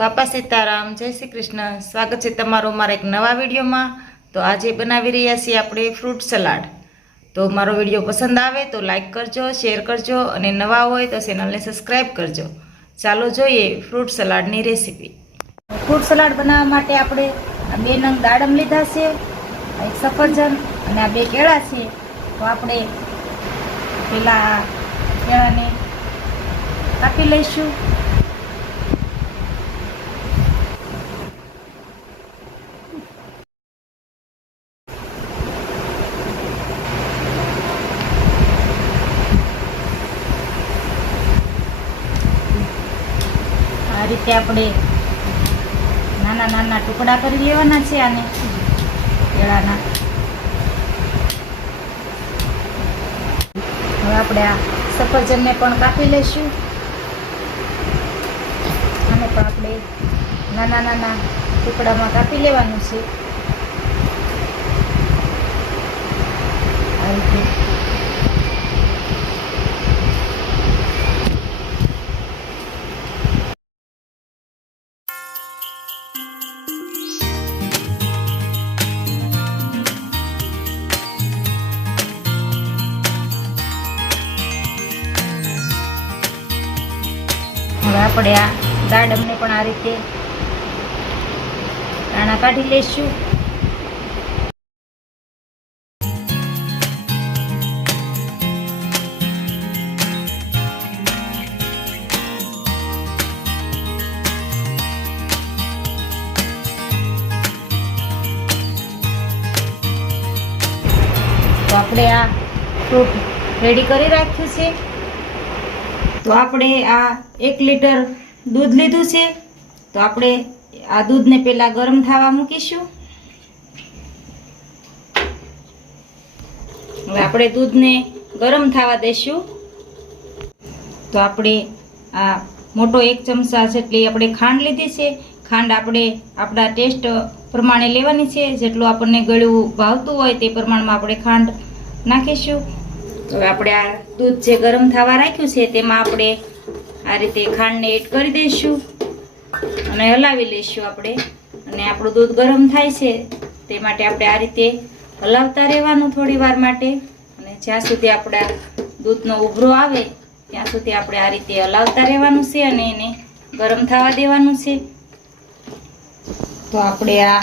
બાપા સીતારામ, જય શ્રી કૃષ્ણ. સ્વાગત છે તમારું મારા એક નવા વિડીયોમાં. તો આજે બનાવી રહ્યા છીએ આપણે ફ્રૂટ સલાડ. તો મારો વીડિયો પસંદ આવે તો લાઈક કરજો, શેર કરજો અને નવા હોય તો ચેનલને સબસ્ક્રાઈબ કરજો. ચાલો જોઈએ ફ્રૂટ સલાડની રેસીપી. ફ્રૂટ સલાડ બનાવવા માટે આપણે બે નંગ દાડમ લીધા છે એક સફરજન અને આ બે કેળા છે. તો આપણે આ કેળાને કાપી લઈશું. રીતે આપણે નાના નાના ટુકડા કરી લેવાના છે આને કેળાના. હવે આપણે આ સફરજનને પણ કાપી લઈશું. આને પણ આપણે નાના નાના ટુકડામાં કાપી લેવાનું છે. આ રીતે આપણે આ દાડમને પણ આ રીતે દાણા કાઢી લઈશું તો આપણે આ ફ્રૂટ રેડી કરી રાખ્યું છે. તો આપણે આ એક લીટર દૂધ લીધું છે. તો આપણે આ દૂધને પહેલાં ગરમ થવા મૂકીશું. હવે આપણે દૂધને ગરમ થવા દઈશું. તો આપણે આ મોટો એક ચમચા જેટલી આપણે ખાંડ લીધી છે. ખાંડ આપણે આપણા ટેસ્ટ પ્રમાણે લેવાની છે. જેટલું આપણને ગળ્યું ભાવતું હોય તે પ્રમાણમાં આપણે ખાંડ નાખીશું. હવે આપણે આ દૂધ જે ગરમ થવા રાખ્યું છે તેમાં આપણે આ રીતે ખાંડને એડ કરી દઈશું અને હલાવી લઈશું આપણે. અને આપણું દૂધ ગરમ થાય છે તે માટે આપણે આ રીતે હલાવતા રહેવાનું થોડી વાર માટે. અને જ્યાં સુધી આપણા દૂધનો ઉભરો આવે, ત્યાં સુધી આપણે આ રીતે હલાવતા રહેવાનું છે અને એને ગરમ થવા દેવાનું છે. તો આપણે આ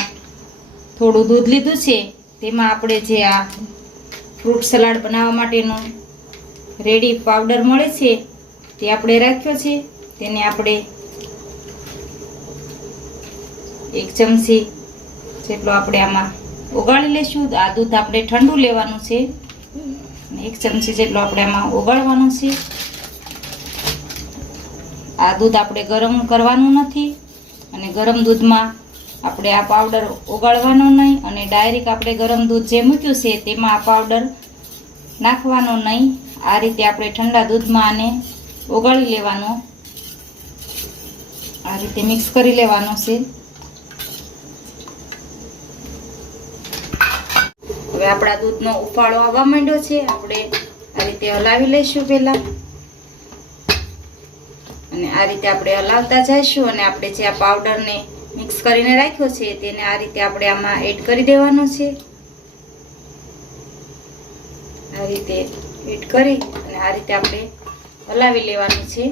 થોડું દૂધ લીધું છે, તેમાં આપણે જે આ ફ્રૂટ સલાડ બનાવવા માટેનો રેડી પાવડર મળે છે, તે આપણે રાખ્યો છે. તેને આપણે એક ચમચી જેટલો આપણે આમાં ઓગાળી લઈશું. આ દૂધ આપણે ઠંડુ લેવાનું છે. એક ચમચી જેટલો આપણે આમાં ઓગાળવાનું છે. આ દૂધ આપણે ગરમ કરવાનું નથી. અને ગરમ દૂધમાં આપણે આ પાવડર ઓગાળવાનો નહીં અને ડાયરેક્ટ આપણે ગરમ દૂધ જે મૂક્યું છે તેમાં આ પાવડર નાખવાનો નહીં. આ રીતે આપણે ઠંડા દૂધમાં આને ઓગાળી લેવાનો. આ રીતે મિક્સ કરી લેવાનો છે. હવે આપણા દૂધનો ઉફાળો આવવા માંડ્યો છે. આપણે આ રીતે હલાવી લઈશું પહેલાં. અને આ રીતે આપણે હલાવતા જઈશું અને આપણે જે આ પાવડરને મિક્સ કરીને રાખ્યો છે, તેને આ રીતે આપણે આમાં એડ કરી દેવાનો છે. આ રીતે એડ કરી અને આ રીતે આપણે હલાવી લેવાનું છે.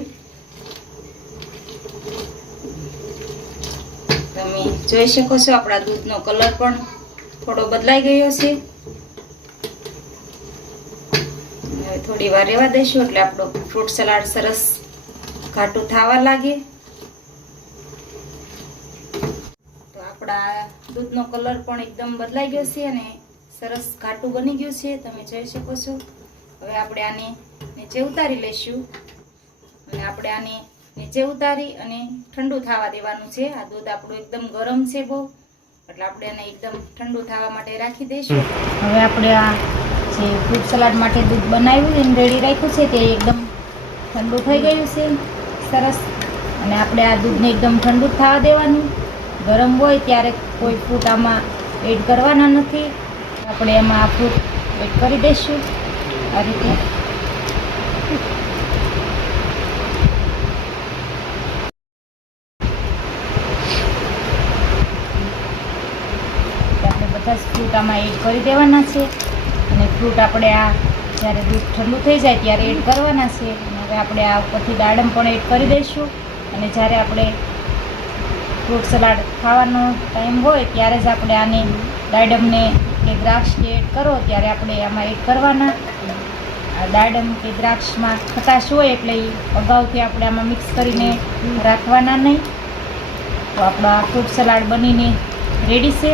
તમે જોઈ શકો છો, આપણા દૂધનો કલર પણ થોડો બદલાઈ ગયો છે. થોડી વાર રહેવા દઈશું, એટલે આપણો ફ્રૂટ સલાડ સરસ ઘાટું થવા લાગે તો આપણા દૂધનો કલર પણ એકદમ બદલાઈ ગયો છે અને સરસ ઘાટું બની ગયું છે. તમે જોઈ શકો છો. હવે આપણે આને નીચે ઉતારી લઈશું. અને આપણે આને નીચે ઉતારી અને ઠંડુ થવા દેવાનું છે. આ દૂધ આપણું એકદમ ગરમ છે બહુ. એટલે આપણે આને એકદમ ઠંડુ થવા માટે રાખી દઈશું. હવે આપણે આ જે ફ્રૂટ સલાડ માટે દૂધ બનાવ્યું એને રેડી રાખ્યું છે, તે એકદમ ઠંડુ થઈ ગયું છે. સરસ. અને આપણે આ દૂધને એકદમ ઠંડુ થવા દેવાનું. ગરમ હોય ત્યારે કોઈ ફ્રૂટ આમાં એડ કરવાના નથી. આપણે એમાં આ ફ્રૂટ એડ કરી દઈશું. આ રીતે. આપણે બધા જ ફ્રૂટ આમાં એડ કરી દેવાના છે. અને ફ્રૂટ આપણે આ જ્યારે દૂધ ઠંડુ થઈ જાય ત્યારે એડ કરવાના છે. અને હવે આપણે આ ઉપરથી દાડમ પણ એડ કરી દઈશું. અને જ્યારે આપણે ફ્રૂટ સલાડ ખાવાનો ટાઈમ હોય, ત્યારે જ આપણે આને દાડમને કે દ્રાક્ષ કે એડ કરો, ત્યારે આપણે આમાં એડ કરવાના. આ દાડમ કે દ્રાક્ષમાં ખટાશ હોય એટલે એ અગાઉથી આપણે આમાં મિક્સ કરીને રાખવાના નહીં. તો આપણો આ ફ્રૂટ સલાડ બનીને રેડી છે.